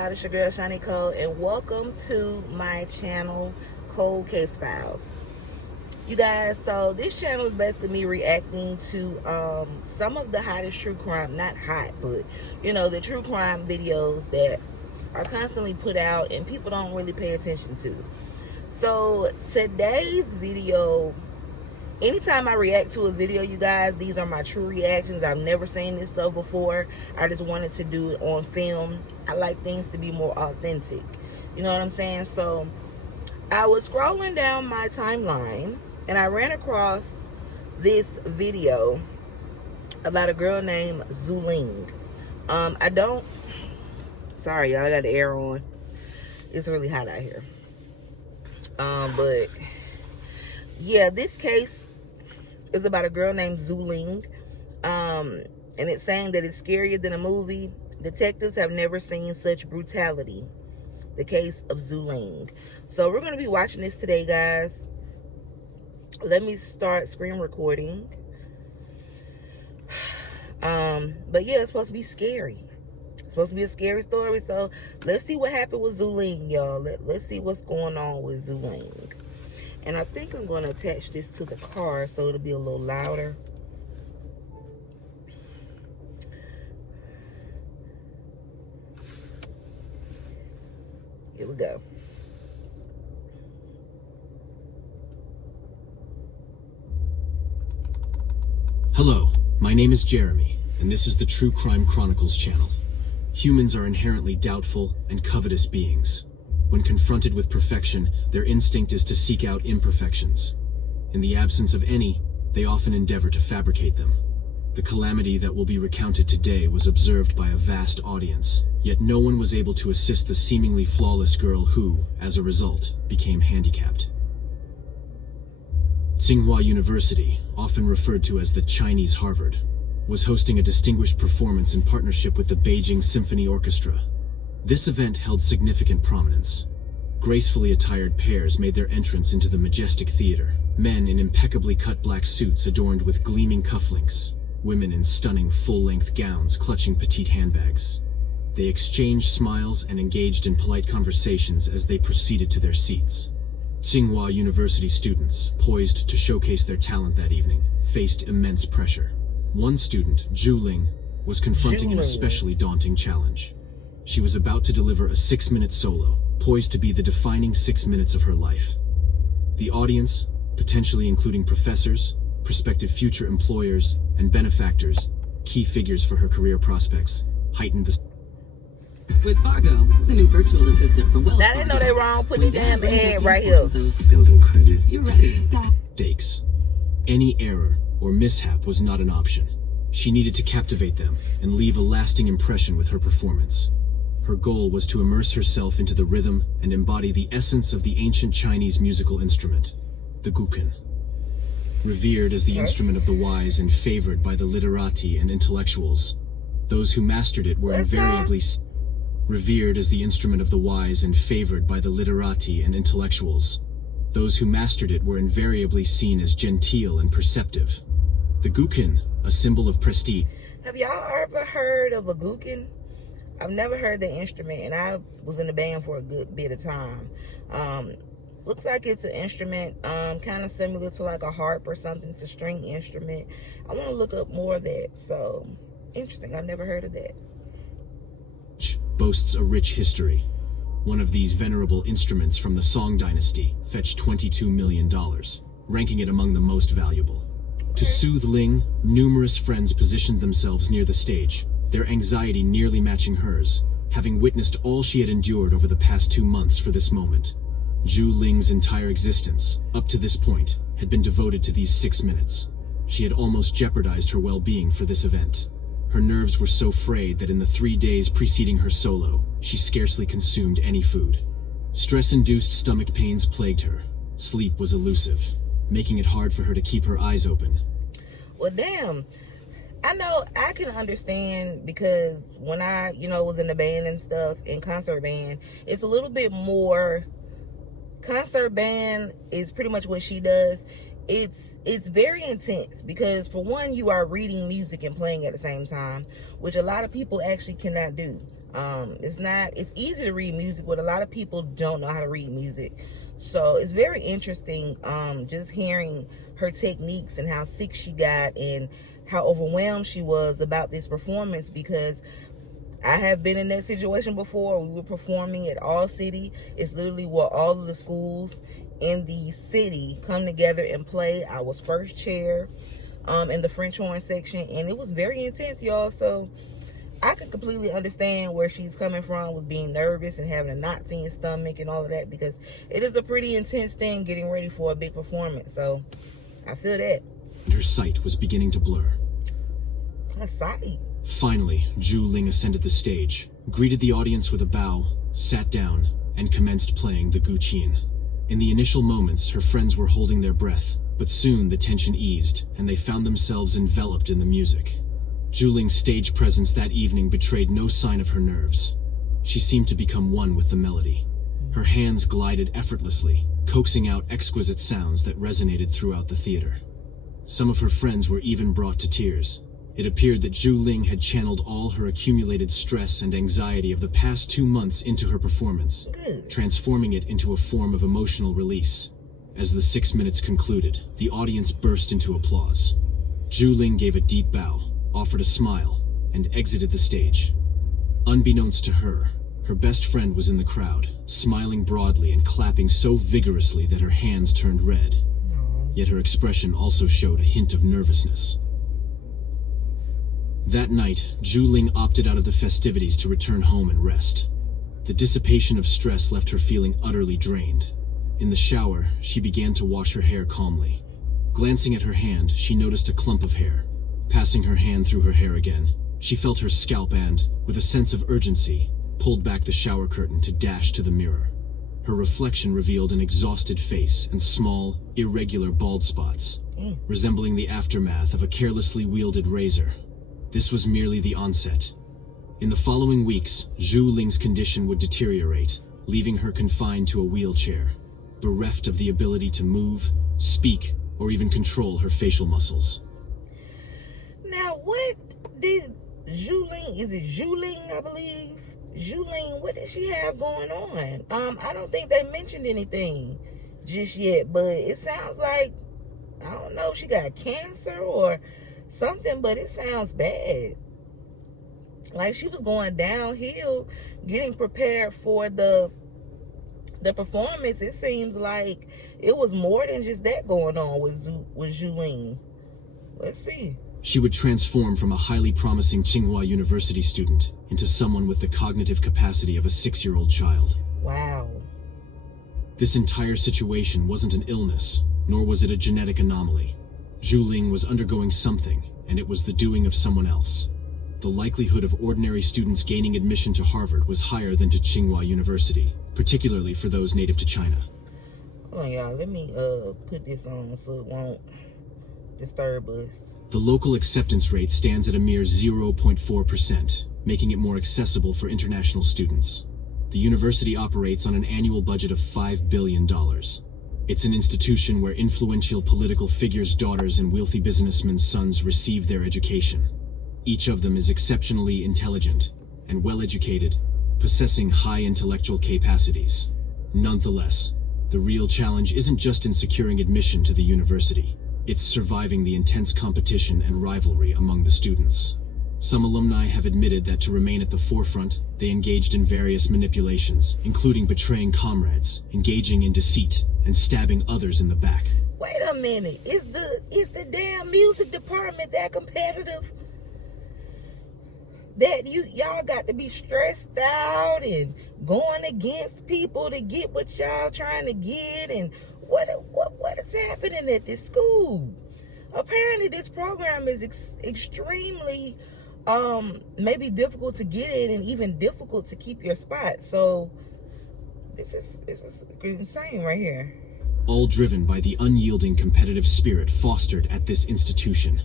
y'all? It's your girl Shani Cole, and welcome to my channel, Cold Case Files. You guys, so this channel is basically me reacting to some of the hottest true crime, not hot, but you know, the true crime videos that are constantly put out and people don't really pay attention to. So today's video, anytime I react to a video, you guys, these are my true reactions. I've never seen this stuff before. I just wanted to do it on film. I like things to be more authentic. You know what I'm saying? So I was scrolling down my timeline and I ran across this video about a girl named ZHU Ling. Sorry y'all, I got the air on. It's really hot out here. But yeah, this case is about a girl named ZHU Ling. And it's saying that it's scarier than a movie. Detectives have never seen such brutality. The case of ZHU Ling. So we're going to be watching this today, guys. Let me start screen recording. But yeah, it's supposed to be scary. It's supposed to be a scary story. So let's see what happened with ZHU Ling, y'all. Let's see what's going on with ZHU Ling. And I think I'm going to attach this to the car so it'll be a little louder. Here we go. Hello, my name is Jeremy, and this is the True Crime Chronicles channel. Humans are inherently doubtful and covetous beings. When confronted with perfection, their instinct is to seek out imperfections. In the absence of any, they often endeavor to fabricate them. The calamity that will be recounted today was observed by a vast audience, yet no one was able to assist the seemingly flawless girl who, as a result, became handicapped. Tsinghua University, often referred to as the Chinese Harvard, was hosting a distinguished performance in partnership with the Beijing Symphony Orchestra. This event held significant prominence. Gracefully attired pairs made their entrance into the majestic theater, men in impeccably cut black suits adorned with gleaming cufflinks, women in stunning full-length gowns clutching petite handbags. They exchanged smiles and engaged in polite conversations as they proceeded to their seats. Tsinghua University students, poised to showcase their talent that evening, faced immense pressure. One student, ZHU Ling, was confronting an especially daunting challenge. She was about to deliver a 6-minute solo, poised to be the defining 6 minutes of her life. The audience, potentially including professors, prospective future employers, and benefactors, key figures for her career prospects, heightened the... With Fargo, the new virtual assistant from Wells I didn't know they wrong putting damn ad right here. Building credit. You're ready. Stakes. Any error or mishap was not an option. She needed to captivate them and leave a lasting impression with her performance. Her goal was to immerse herself into the rhythm and embody the essence of the ancient Chinese musical instrument, the guqin. Revered as the instrument of the wise and favored by the literati and intellectuals, those who mastered it were invariably... Revered as the instrument of the wise and favored by the literati and intellectuals, those who mastered it were invariably seen as genteel and perceptive. The guqin, a symbol of prestige. Have y'all ever heard of a guqin? I've never heard the instrument, and I was in the band for a good bit of time. Looks like it's an instrument kind of similar to like a harp or something. It's a string instrument. I want to look up more of that. So interesting. I've never heard of that. Boasts a rich history. One of these venerable instruments from the Song dynasty fetched $22 million, ranking it among the most valuable. To soothe Ling, numerous friends positioned themselves near the stage, their anxiety nearly matching hers, having witnessed all she had endured over the past 2 months for this moment. ZHU Ling's entire existence, up to this point, had been devoted to these 6 minutes. She had almost jeopardized her well-being for this event. Her nerves were so frayed that in the 3 days preceding her solo, she scarcely consumed any food. Stress-induced stomach pains plagued her. Sleep was elusive, making it hard for her to keep her eyes open. Well, damn. I know I can understand, because when I, was in the band and stuff, in concert band, it's a little bit more... Concert band is pretty much what she does. It's very intense because, for one, you are reading music and playing at the same time, which a lot of people actually cannot do. It's easy to read music, but a lot of people don't know how to read music. So it's very interesting, just hearing her techniques and how sick she got and how overwhelmed she was about this performance, because I have been in that situation before. We were performing at All City. It's literally where all of the schools in the city come together and play. I was first chair in the French horn section, and it was very intense, y'all. So I can completely understand where she's coming from with being nervous and having a knot in your stomach and all of that, because it is a pretty intense thing getting ready for a big performance. So I feel that. Her sight was beginning to blur. Her sight? Finally, ZHU Ling ascended the stage, greeted the audience with a bow, sat down, and commenced playing the Guqin. In the initial moments, her friends were holding their breath, but soon the tension eased, and they found themselves enveloped in the music. ZHU Ling's stage presence that evening betrayed no sign of her nerves. She seemed to become one with the melody. Her hands glided effortlessly, coaxing out exquisite sounds that resonated throughout the theater. Some of her friends were even brought to tears. It appeared that ZHU Ling had channeled all her accumulated stress and anxiety of the past 2 months into her performance, transforming it into a form of emotional release. As the 6 minutes concluded, the audience burst into applause. ZHU Ling gave a deep bow, offered a smile, and exited the stage. Unbeknownst to her, her best friend was in the crowd, smiling broadly and clapping so vigorously that her hands turned red. Yet her expression also showed a hint of nervousness. That night, ZHU Ling opted out of the festivities to return home and rest. The dissipation of stress left her feeling utterly drained. In the shower, she began to wash her hair calmly. Glancing at her hand, she noticed a clump of hair. Passing her hand through her hair again, she felt her scalp and, with a sense of urgency, pulled back the shower curtain to dash to the mirror. Her reflection revealed an exhausted face and small, irregular bald spots, resembling the aftermath of a carelessly wielded razor. This was merely the onset. In the following weeks, ZHU Ling's condition would deteriorate, leaving her confined to a wheelchair, bereft of the ability to move, speak, or even control her facial muscles. Now, what did ZHU Ling, is it ZHU Ling, I believe? ZHU Ling, what did she have going on? I don't think they mentioned anything just yet, but it sounds like, I don't know if she got cancer or something, but it sounds bad. Like she was going downhill, getting prepared for the performance. It seems like it was more than just that going on with ZHU Ling. Let's see. She would transform from a highly promising Tsinghua University student into someone with the cognitive capacity of a 6-year-old child. Wow. This entire situation wasn't an illness, nor was it a genetic anomaly. ZHU Ling was undergoing something, and it was the doing of someone else. The likelihood of ordinary students gaining admission to Harvard was higher than to Tsinghua University, particularly for those native to China. Hold on, y'all. Let me put this on so it won't disturb us. The local acceptance rate stands at a mere 0.4%, making it more accessible for international students. The university operates on an annual budget of $5 billion. It's an institution where influential political figures' daughters and wealthy businessmen's sons receive their education. Each of them is exceptionally intelligent and well-educated, possessing high intellectual capacities. Nonetheless, the real challenge isn't just in securing admission to the university. It's surviving the intense competition and rivalry among the students. Some alumni have admitted that to remain at the forefront, they engaged in various manipulations, including betraying comrades, engaging in deceit, and stabbing others in the back. Wait a minute. Is the damn music department that competitive? That y'all got to be stressed out and going against people to get what y'all trying to get? And what is happening at this school? Apparently this program is extremely maybe difficult to get in and even difficult to keep your spot. So this is insane right here. All driven by the unyielding competitive spirit fostered at this institution.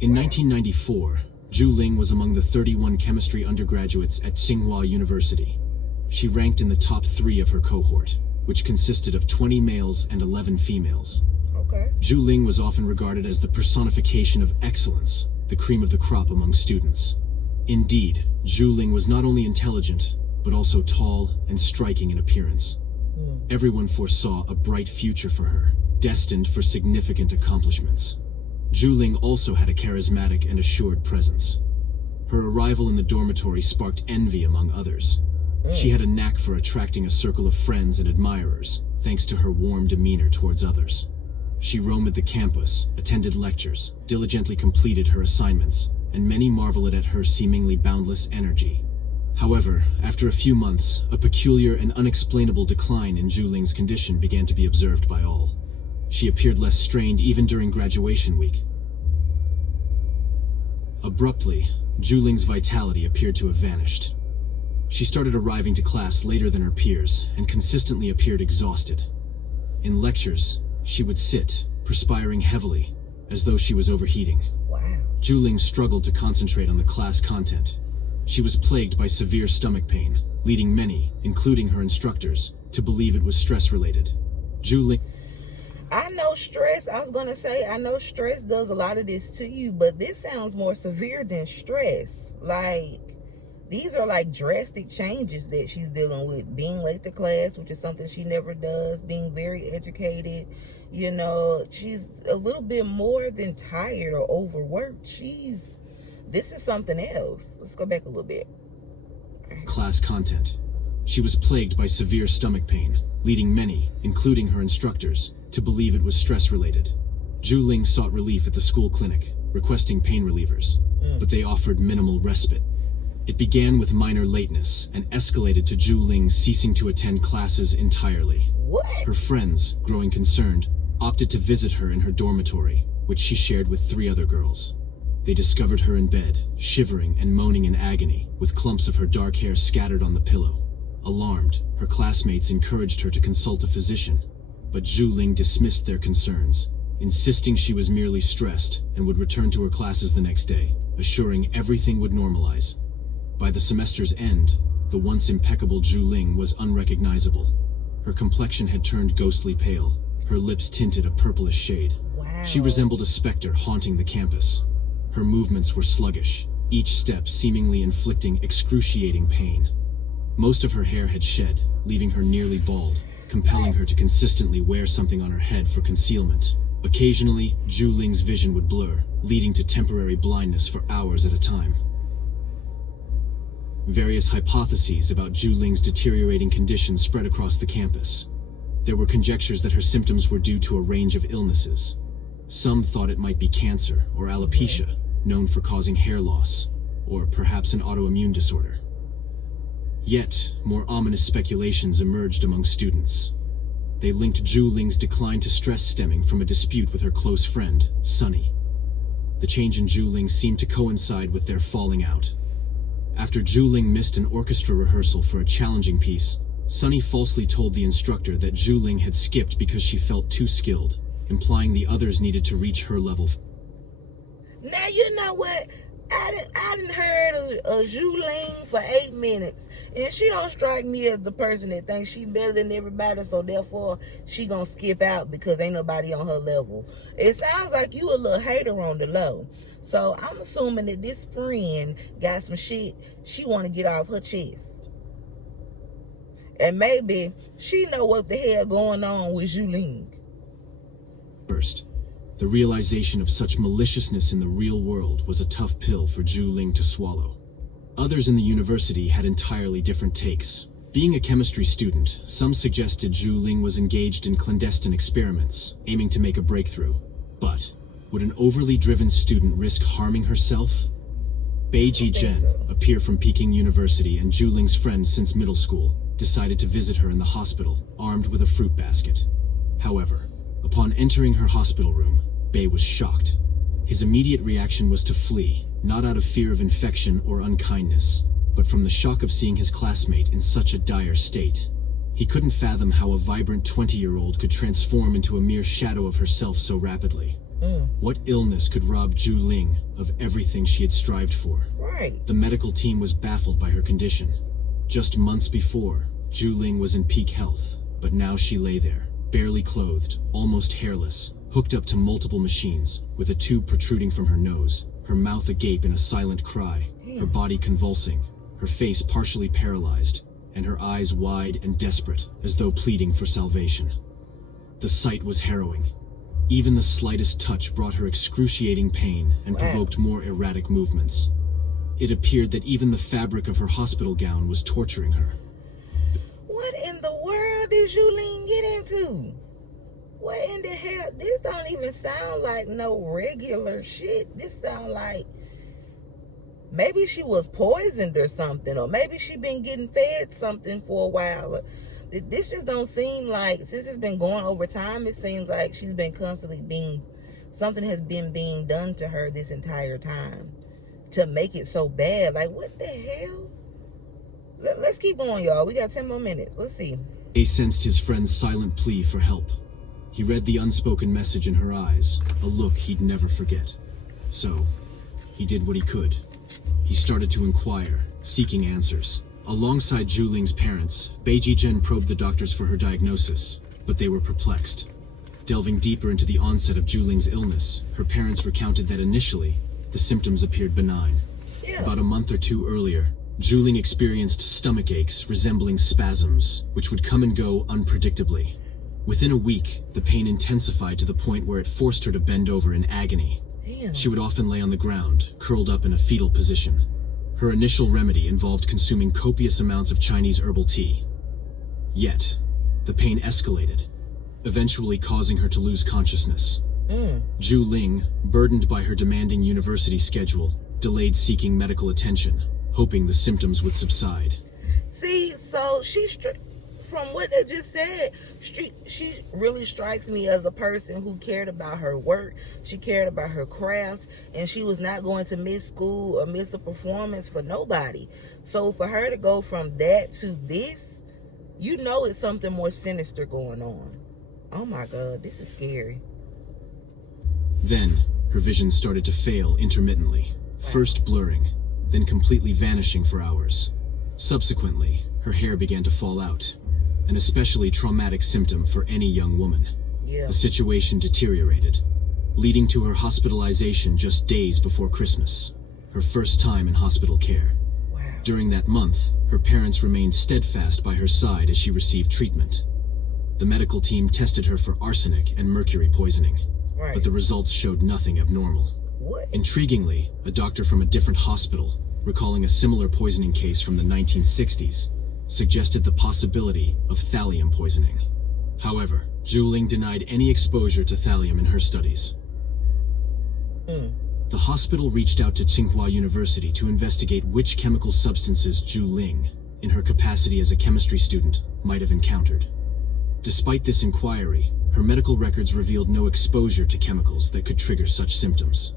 In 1994, ZHU Ling was among the 31 chemistry undergraduates at Tsinghua University. She ranked in the top 3 of her cohort, which consisted of 20 males and 11 females. Okay. ZHU Ling was often regarded as the personification of excellence, the cream of the crop among students. Indeed, ZHU Ling was not only intelligent, but also tall and striking in appearance. Everyone foresaw a bright future for her, destined for significant accomplishments. ZHU Ling also had a charismatic and assured presence. Her arrival in the dormitory sparked envy among others. She had a knack for attracting a circle of friends and admirers, thanks to her warm demeanor towards others. She roamed the campus, attended lectures, diligently completed her assignments, and many marveled at her seemingly boundless energy. However, after a few months, a peculiar and unexplainable decline in ZHU Ling's condition began to be observed by all. She appeared less strained even during graduation week. Abruptly, ZHU Ling's vitality appeared to have vanished. She started arriving to class later than her peers and consistently appeared exhausted. In lectures, she would sit, perspiring heavily, as though she was overheating. Wow. ZHU Ling struggled to concentrate on the class content. She was plagued by severe stomach pain, leading many, including her instructors, to believe it was stress-related. ZHU Ling... I know stress, I was going to say, I know stress does a lot of this to you, but this sounds more severe than stress. Like, these are like drastic changes that she's dealing with. Being late to class, which is something she never does. Being very educated. You know, she's a little bit more than tired or overworked. This is something else. Let's go back a little bit. Class content. She was plagued by severe stomach pain, leading many, including her instructors, to believe it was stress-related. ZHU Ling sought relief at the school clinic, requesting pain relievers, but they offered minimal respite. It began with minor lateness and escalated to ZHU Ling ceasing to attend classes entirely. What? Her friends, growing concerned, opted to visit her in her dormitory, which she shared with 3 other girls. They discovered her in bed, shivering and moaning in agony, with clumps of her dark hair scattered on the pillow. Alarmed, her classmates encouraged her to consult a physician, but ZHU Ling dismissed their concerns, insisting she was merely stressed and would return to her classes the next day, assuring everything would normalize. By the semester's end, the once impeccable ZHU Ling was unrecognizable. Her complexion had turned ghostly pale, her lips tinted a purplish shade. Wow. She resembled a specter haunting the campus. Her movements were sluggish, each step seemingly inflicting excruciating pain. Most of her hair had shed, leaving her nearly bald, compelling her to consistently wear something on her head for concealment. Occasionally, ZHU Ling's vision would blur, leading to temporary blindness for hours at a time. Various hypotheses about ZHU Ling's deteriorating condition spread across the campus. There were conjectures that her symptoms were due to a range of illnesses. Some thought it might be cancer or alopecia, known for causing hair loss, or perhaps an autoimmune disorder. Yet, more ominous speculations emerged among students. They linked ZHU Ling's decline to stress stemming from a dispute with her close friend, Shani. The change in ZHU Ling seemed to coincide with their falling out. After ZHU Ling missed an orchestra rehearsal for a challenging piece, Shani falsely told the instructor that ZHU Ling had skipped because she felt too skilled, implying the others needed to reach her level. Now, you know what? I done heard of ZHU Ling for 8 minutes, and she don't strike me as the person that thinks she better than everybody, so therefore she gonna skip out because ain't nobody on her level. It sounds like you a little hater on the low. So I'm assuming that this friend got some shit she want to get off her chest. And maybe she know what the hell going on with ZHU Ling. First, the realization of such maliciousness in the real world was a tough pill for ZHU Ling to swallow. Others in the university had entirely different takes. Being a chemistry student, some suggested ZHU Ling was engaged in clandestine experiments, aiming to make a breakthrough. But would an overly driven student risk harming herself? Bei Ji-jen, a peer from Peking University and ZHU Ling's friend since middle school, decided to visit her in the hospital, armed with a fruit basket. However, upon entering her hospital room, Bei was shocked. His immediate reaction was to flee, not out of fear of infection or unkindness, but from the shock of seeing his classmate in such a dire state. He couldn't fathom how a vibrant 20-year-old could transform into a mere shadow of herself so rapidly. What illness could rob ZHU Ling of everything she had strived for? Right. The medical team was baffled by her condition. Just months before, ZHU Ling was in peak health, but now she lay there, barely clothed, almost hairless, hooked up to multiple machines, with a tube protruding from her nose, her mouth agape in a silent cry, her body convulsing, her face partially paralyzed, and her eyes wide and desperate, as though pleading for salvation. The sight was harrowing. Even the slightest touch brought her excruciating pain and provoked more erratic movements. It appeared that even the fabric of her hospital gown was torturing her. What in the world did ZHU LING get into? What in the hell? This don't even sound like no regular shit. This sound like maybe she was poisoned or something, or maybe she been getting fed something for a while. This just don't seem like, since it's been going over time, it seems like she's been constantly something has been being done to her this entire time to make it so bad. Like, what the hell? Let's keep going, y'all. We got 10 more minutes. Let's see. He sensed his friend's silent plea for help. He read the unspoken message in her eyes, a look he'd never forget. So, he did what he could. He started to inquire, seeking answers. Alongside ZHU Ling's parents, Bai Jizhen probed the doctors for her diagnosis, but they were perplexed. Delving deeper into the onset of ZHU Ling's illness, her parents recounted that initially, the symptoms appeared benign. About a month or two earlier, ZHU Ling experienced stomach aches resembling spasms, which would come and go unpredictably. Within a week, the pain intensified to the point where it forced her to bend over in agony. She would often lay on the ground, curled up in a fetal position. Her initial remedy involved consuming copious amounts of Chinese herbal tea. Yet, the pain escalated, eventually causing her to lose consciousness. ZHU Ling, burdened by her demanding university schedule, delayed seeking medical attention, hoping the symptoms would subside. See, so from what they just said, she really strikes me as a person who cared about her work. She cared about her craft, and she was not going to miss school or miss a performance for nobody. So for her to go from that to this, you know it's something more sinister going on. Oh my God, this is scary. Then, her vision started to fail intermittently, first blurring, then completely vanishing for hours. Subsequently, her hair began to fall out, an especially traumatic symptom for any young woman. The situation deteriorated, leading to her hospitalization just days before Christmas, her first time in hospital care. During that month, her parents remained steadfast by her side as she received treatment. The medical team tested her for arsenic and mercury poisoning, but the results showed nothing abnormal. Intriguingly, a doctor from a different hospital, recalling a similar poisoning case from the 1960s, suggested the possibility of thallium poisoning. However, ZHU Ling denied any exposure to thallium in her studies. The hospital reached out to Tsinghua University to investigate which chemical substances ZHU Ling, in her capacity as a chemistry student, might have encountered. Despite this inquiry, her medical records revealed no exposure to chemicals that could trigger such symptoms.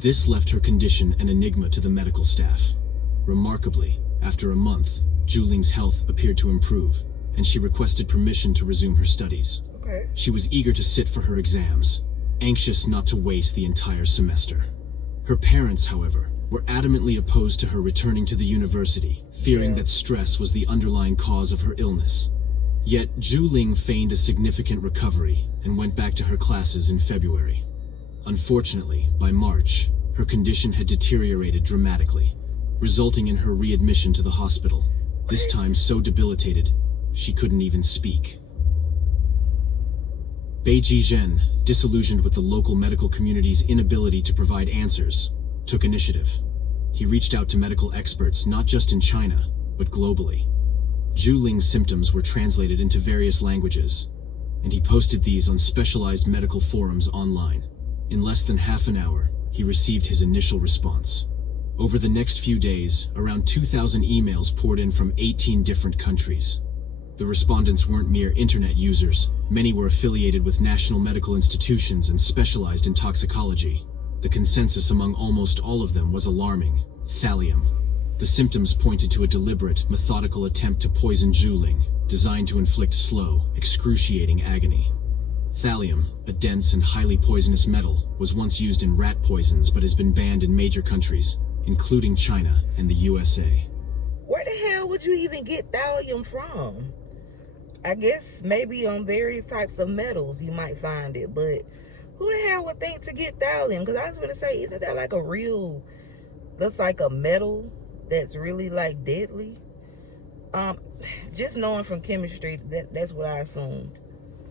This left her condition an enigma to the medical staff. Remarkably, after a month, ZHU Ling's health appeared to improve, and she requested permission to resume her studies. She was eager to sit for her exams, anxious not to waste the entire semester. Her parents, however, were adamantly opposed to her returning to the university, fearing that stress was the underlying cause of her illness. Yet, ZHU Ling feigned a significant recovery and went back to her classes in February. Unfortunately, by March, her condition had deteriorated dramatically, resulting in her readmission to the hospital, this time so debilitated, she couldn't even speak. Bai Jizhen, disillusioned with the local medical community's inability to provide answers, took initiative. He reached out to medical experts not just in China, but globally. ZHU Ling's symptoms were translated into various languages, and he posted these on specialized medical forums online. In less than half an hour, he received his initial response. Over the next few days, around 2,000 emails poured in from 18 different countries. The respondents weren't mere internet users. Many were affiliated with national medical institutions and specialized in toxicology. The consensus among almost all of them was alarming: thallium. The symptoms pointed to a deliberate, methodical attempt to poison ZHU Ling, designed to inflict slow, excruciating agony. Thallium, a dense and highly poisonous metal, was once used in rat poisons but has been banned in major countries, including China and the USA. Where the hell would you even get thallium from? I guess maybe on various types of metals you might find it, but Who the hell would think to get thallium? Because I was going to say, isn't that like a real, that's like a metal that's really like deadly? Just knowing from chemistry, that's what I assumed.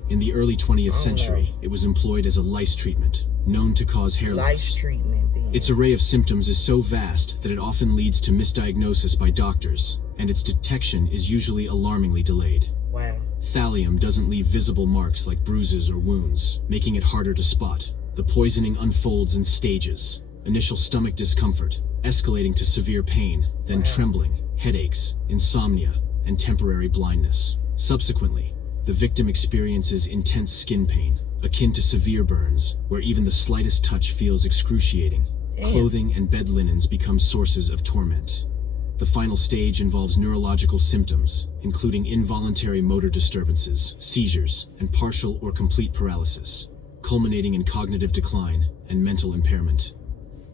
In the early 20th century, it was employed as a lice treatment, known to cause hair loss. Lice treatment, then. Its array of symptoms is so vast that it often leads to misdiagnosis by doctors, and its detection is usually alarmingly delayed. Wow. Thallium doesn't leave visible marks like bruises or wounds, making it harder to spot. The poisoning unfolds in stages. Initial stomach discomfort, escalating to severe pain, then trembling, headaches, insomnia, and temporary blindness. Subsequently, the victim experiences intense skin pain, akin to severe burns, where even the slightest touch feels excruciating. Damn. Clothing and bed linens become sources of torment. The final stage involves neurological symptoms, including involuntary motor disturbances, seizures, and partial or complete paralysis, culminating in cognitive decline and mental impairment.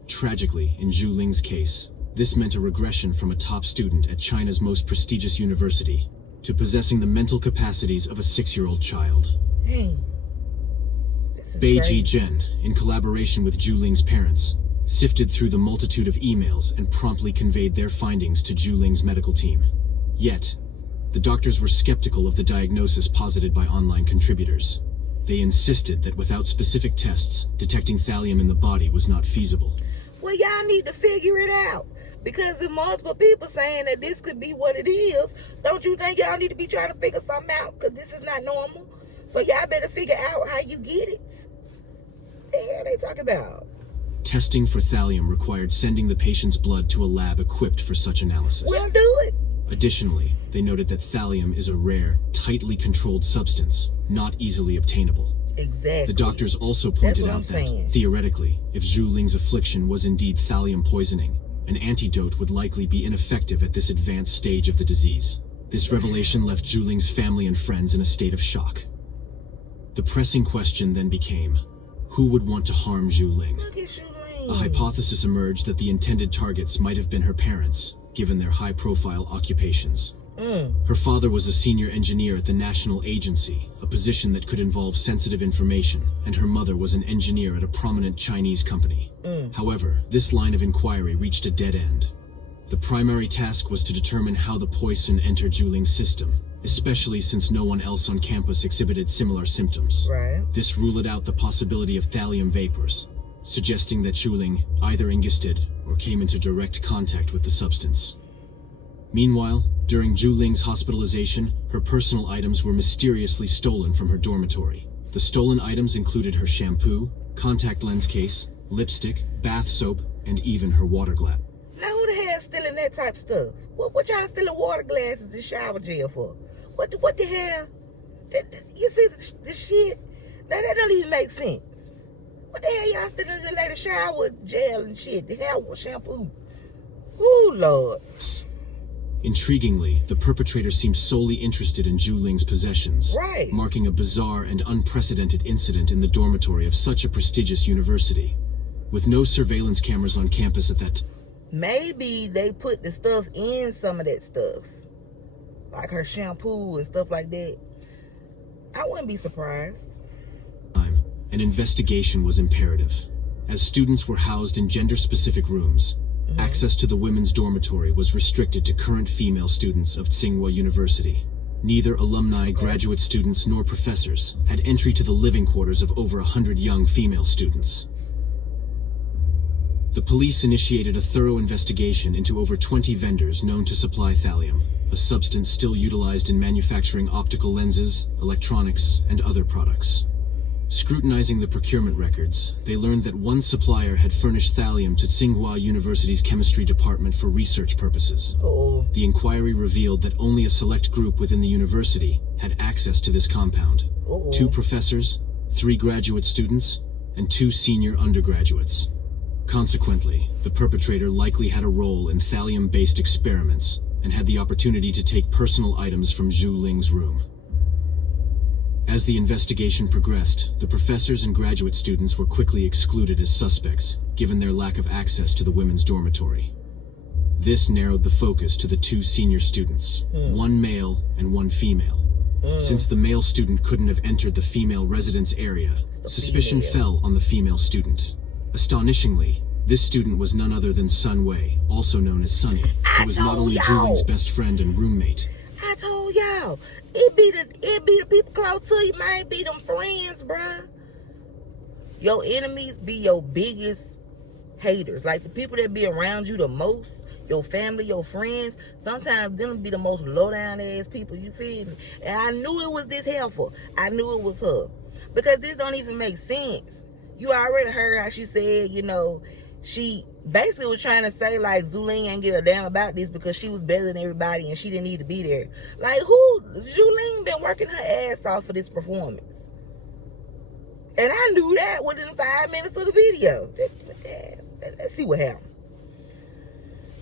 Tragically, in ZHU Ling's case, this meant a regression from a top student at China's most prestigious university to possessing the mental capacities of a 6-year-old child. Dang. This is Beiji crazy. Zhen, in collaboration with ZHU Ling's parents, sifted through the multitude of emails and promptly conveyed their findings to ZHU Ling's medical team. Yet, the doctors were skeptical of the diagnosis posited by online contributors. They insisted that without specific tests, detecting thallium in the body was not feasible. Well, y'all need to figure it out. Because if multiple people saying that this could be what it is, don't you think y'all need to be trying to figure something out? Because this is not normal. So y'all better figure out how you get it. What the hell they talking about? Testing for thallium required sending the patient's blood to a lab equipped for such analysis. We'll do it. Additionally, they noted that thallium is a rare, tightly controlled substance, not easily obtainable. Exactly. The doctors also That's pointed what I'm out that, saying. theoretically, if ZHU Ling's affliction was indeed thallium poisoning, an antidote would likely be ineffective at this advanced stage of the disease. This revelation left ZHU Ling's family and friends in a state of shock. The pressing question then became, who would want to harm ZHU Ling? Look at ZHU Ling. A hypothesis emerged that the intended targets might have been her parents, given their high-profile occupations. Her father was a senior engineer at the National Agency, a position that could involve sensitive information, and her mother was an engineer at a prominent Chinese company. However, this line of inquiry reached a dead end. The primary task was to determine how the poison entered ZHU Ling's system, especially since no one else on campus exhibited similar symptoms. Right. This ruled out the possibility of thallium vapors, suggesting that ZHU Ling either ingested or came into direct contact with the substance. Meanwhile, during ZHU Ling's hospitalization, her personal items were mysteriously stolen from her dormitory. The stolen items included her shampoo, contact lens case, lipstick, bath soap, and even her water glass. Now who the hell stealing that type of stuff? What y'all stealing water glasses and shower gel for? What the hell? You see the shit? Now that don't even make sense. What the hell y'all stealing the lady shower gel and shit? The hair shampoo? Ooh, Lord. Intriguingly, the perpetrator seemed solely interested in ZHU Ling's possessions, Right. marking a bizarre and unprecedented incident in the dormitory of such a prestigious university. With no surveillance cameras on campus at that Maybe they put the stuff in some of that stuff. Like her shampoo and stuff like that. I wouldn't be surprised. time, an investigation was imperative. As students were housed in gender-specific rooms, access to the women's dormitory was restricted to current female students of Tsinghua University. Neither alumni, graduate students, nor professors had entry to the living quarters of over 100 young female students. The police initiated a thorough investigation into over 20 vendors known to supply thallium, a substance still utilized in manufacturing optical lenses, electronics, and other products. Scrutinizing the procurement records, they learned that one supplier had furnished thallium to Tsinghua University's chemistry department for research purposes. Uh-oh. The inquiry revealed that only a select group within the university had access to this compound. Uh-oh. 2 professors, 3 graduate students, and 2 senior undergraduates. Consequently, the perpetrator likely had a role in thallium-based experiments and had the opportunity to take personal items from ZHU Ling's room. As the investigation progressed, the professors and graduate students were quickly excluded as suspects, given their lack of access to the women's dormitory. This narrowed the focus to the 2 senior students, 1 male and 1 female. Since the male student couldn't have entered the female residence area, suspicion fell on the female student. Astonishingly, this student was none other than Sun Wei, also known as Sunny, who was not only Zhu Ling's best friend and roommate. I told y'all, it be the people close to you, might be them friends, bruh. Your enemies be your biggest haters. Like the people that be around you the most, your family, your friends, sometimes them be the most low down ass people, you feel me? And I knew it was this helpful. I knew it was her. Because this don't even make sense. You already heard how she said, you know, she basically was trying to say like ZHU Ling ain't get a damn about this because she was better than everybody and she didn't need to be there. Like ZHU Ling been working her ass off for this performance. And I knew that within 5 minutes of the video. Let's see what happened.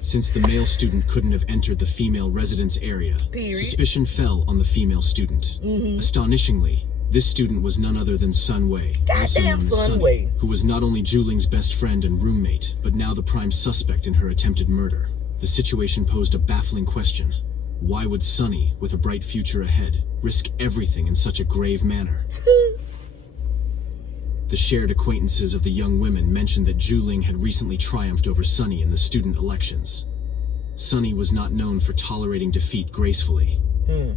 Since the male student couldn't have entered the female residence area, suspicion fell on the female student. Astonishingly, this student was none other than Sun Wei, also known as Sunny, who was not only Zhu Ling's best friend and roommate, but now the prime suspect in her attempted murder. The situation posed a baffling question. Why would Sunny, with a bright future ahead, risk everything in such a grave manner? The shared acquaintances of the young women mentioned that Zhu Ling had recently triumphed over Sunny in the student elections. Sunny was not known for tolerating defeat gracefully.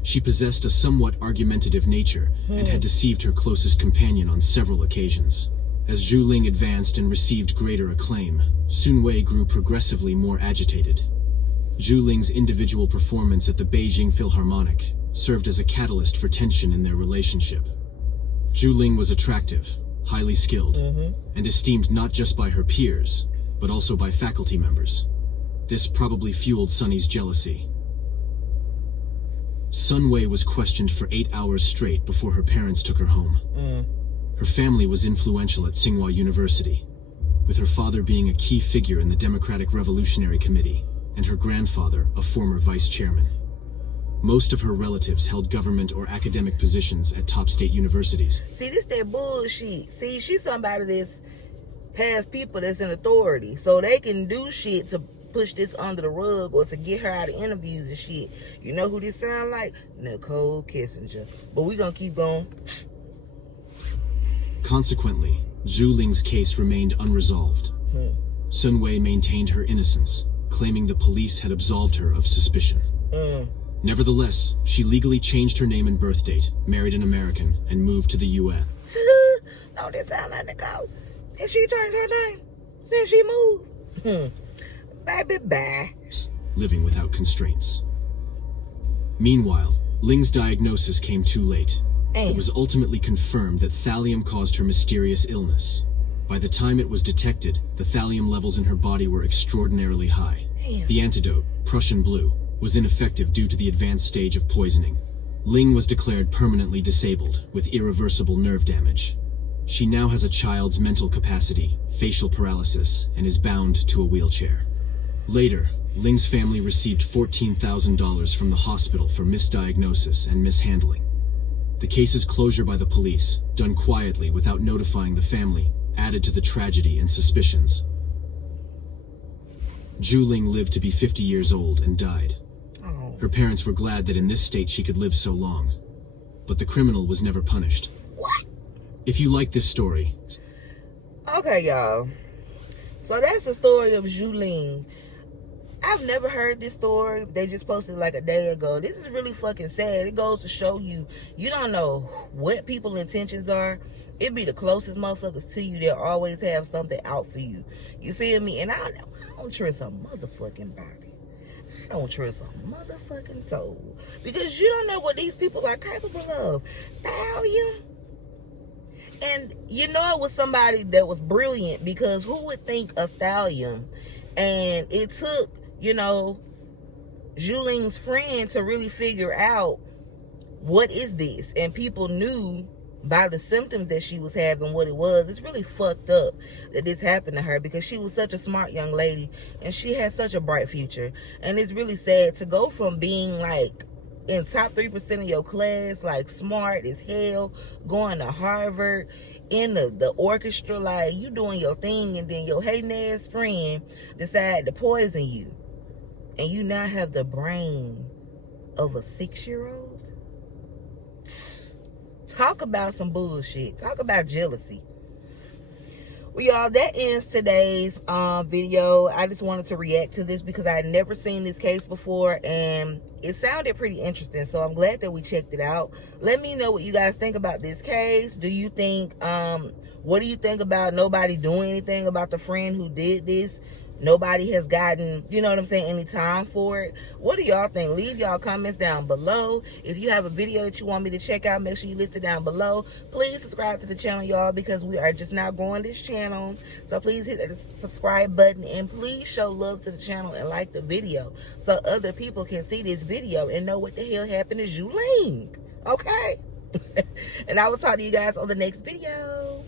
She possessed a somewhat argumentative nature and had deceived her closest companion on several occasions. As Zhu Ling advanced and received greater acclaim, Sun Wei grew progressively more agitated. Zhu Ling's individual performance at the Beijing Philharmonic served as a catalyst for tension in their relationship. Zhu Ling was attractive, highly skilled, and esteemed not just by her peers, but also by faculty members. This probably fueled Sunny's jealousy. Sun Wei was questioned for 8 hours straight before her parents took her home. Her family was influential at Tsinghua University, with her father being a key figure in the Democratic Revolutionary Committee, and her grandfather a former vice chairman. Most of her relatives held government or academic positions at top state universities. See, this that bullshit. See, she's somebody that has people that's in authority, so they can do shit to push this under the rug or to get her out of interviews and shit. You know who this sound like? Nicole Kissinger. But we gonna keep going. Consequently, Zhu Ling's case remained unresolved. Sun Wei maintained her innocence, claiming the police had absolved her of suspicion. Nevertheless, she legally changed her name and birth date, married an American, and moved to the U.S. No, this sound like Nicole. Then she changed her name. Then she moved. Baby, bye. Living without constraints. Meanwhile, Ling's diagnosis came too late. It was ultimately confirmed that thallium caused her mysterious illness. By the time it was detected, the thallium levels in her body were extraordinarily high. The antidote, Prussian blue, was ineffective due to the advanced stage of poisoning. Ling was declared permanently disabled, with irreversible nerve damage. She now has a child's mental capacity, facial paralysis, and is bound to a wheelchair. Later, Ling's family received $14,000 from the hospital for misdiagnosis and mishandling. The case's closure by the police, done quietly without notifying the family, added to the tragedy and suspicions. Zhu Ling lived to be 50 years old and died. Her parents were glad that in this state she could live so long. But the criminal was never punished. What? If you like this story... Okay, y'all. So that's the story of Zhu Ling. I've never heard this story. They just posted like a day ago. This is really fucking sad. It goes to show you, you don't know what people's intentions are. It be the closest motherfuckers to you that always have something out for you. You feel me? And I don't trust a motherfucking body. I don't trust a motherfucking soul. Because you don't know what these people are capable of. Thallium. And you know it was somebody that was brilliant, because who would think of thallium? And it took, you know, Zhu Ling's friend to really figure out what is this. And people knew by the symptoms that she was having what it was. It's really fucked up that this happened to her, because she was such a smart young lady and she had such a bright future. And it's really sad to go from being like in top 3% of your class, like smart as hell, going to Harvard, in the orchestra, like you doing your thing, and then your hating ass friend decide to poison you, and you now have the brain of a 6-year-old. Talk about some bullshit. Talk about jealousy. Well, y'all, that ends today's video. I just wanted to react to this because I had never seen this case before, and it sounded pretty interesting, so I'm glad that we checked it out. Let me know what you guys think about this case. Do you think, what do you think about nobody doing anything about the friend who did this? Nobody has gotten, you know what I'm saying, any time for it. What do y'all think? Leave y'all comments down below. If you have a video that you want me to check out, make sure you list it down below. Please subscribe to the channel, y'all, because we are just now growing this channel. So please hit the subscribe button, and please show love to the channel and like the video so other people can see this video and know what the hell happened to ZHU LING. Okay? And I will talk to you guys on the next video.